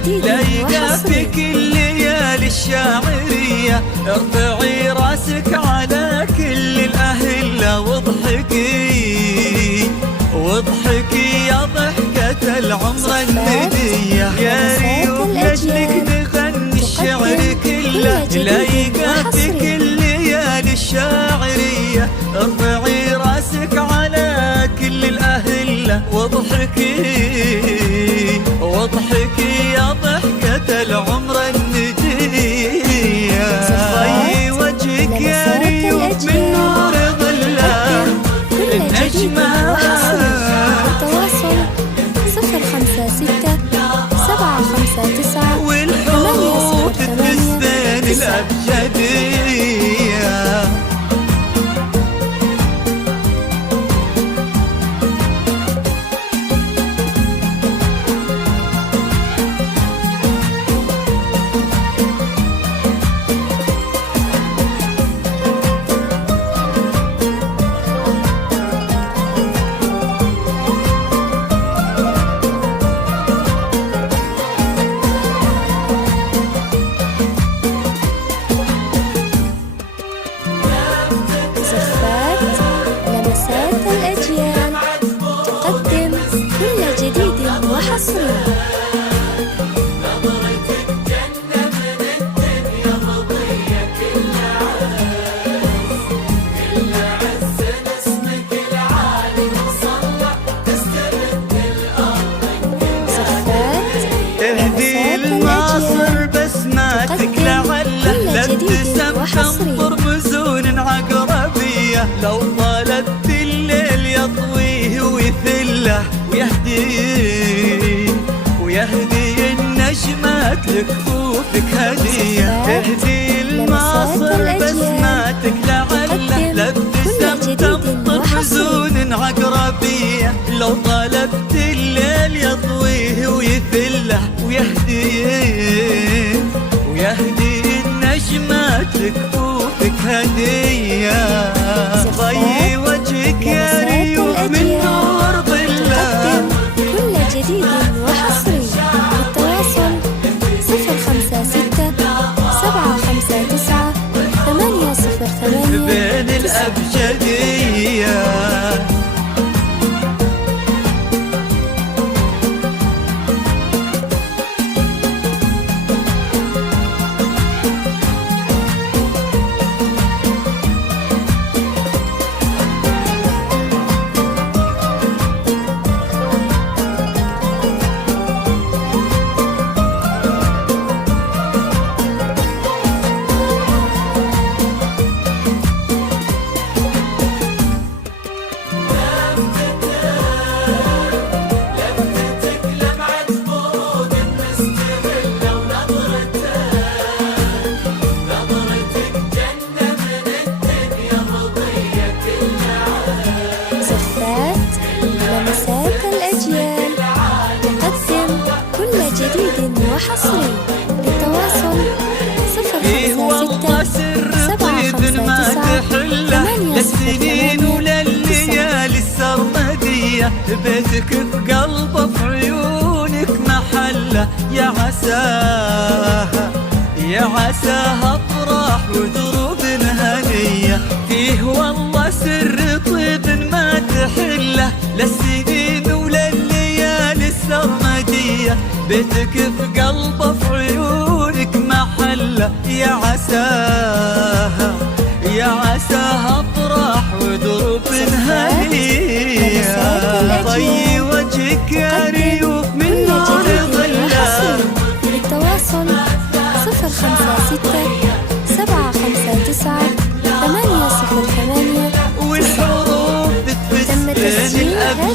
لايقة في كل ليالي الشاعرية. ارفعي راسك على كل الأهلة واضحكي واضحكي يا ضحكة العمر الندية. يا ريوح لأجلك نغني الشعر كله، لايقة في كل ليالي الشاعرية. ارفعي راسك على كل الأهلة واضحكي واضحكي يا ضحكة العمر الندية. ضي وجهك يا ريوح من نور ظله النجمة. التواصل 056 759 والحروف تدسبان الأبجدية. لمسات الأجيال تقدم كل جديد وحصري. تهدي الماصر بسماتك لعله لابتسم تنظر بزون عقربية. لو طالت الليل يطويه ويثله ويهدي النجمات لكفوفك هدية. تهدي الماصر بسماتك لعله لابتسم تنظر بزون عقربية. لو طالت الليل يطويه ويثله ويهدي النجمات لكفوفك هدية. ضي وجهك يا ريوح من نور ظله كل جديد وحصري. التواصل 056 759 808 بين الأبجدية. لمسات الأجيال تقدم كل جديد وحصري. للتواصل 056 للسنين ولليالي السرمدية. بيتك في قلبه في عيونك محله. يا عساها افراح ودروب هنية. فيه والله سر طيب ما تحله. للسنين ولليالي السرمدية. بيتك في قلبه في عيونك محله. يا عساها افراح ودروب هنية. ضي وجهك يا ريوح من نور ظله. للتواصل 056 759 808 والحروف تم تسجيل هذه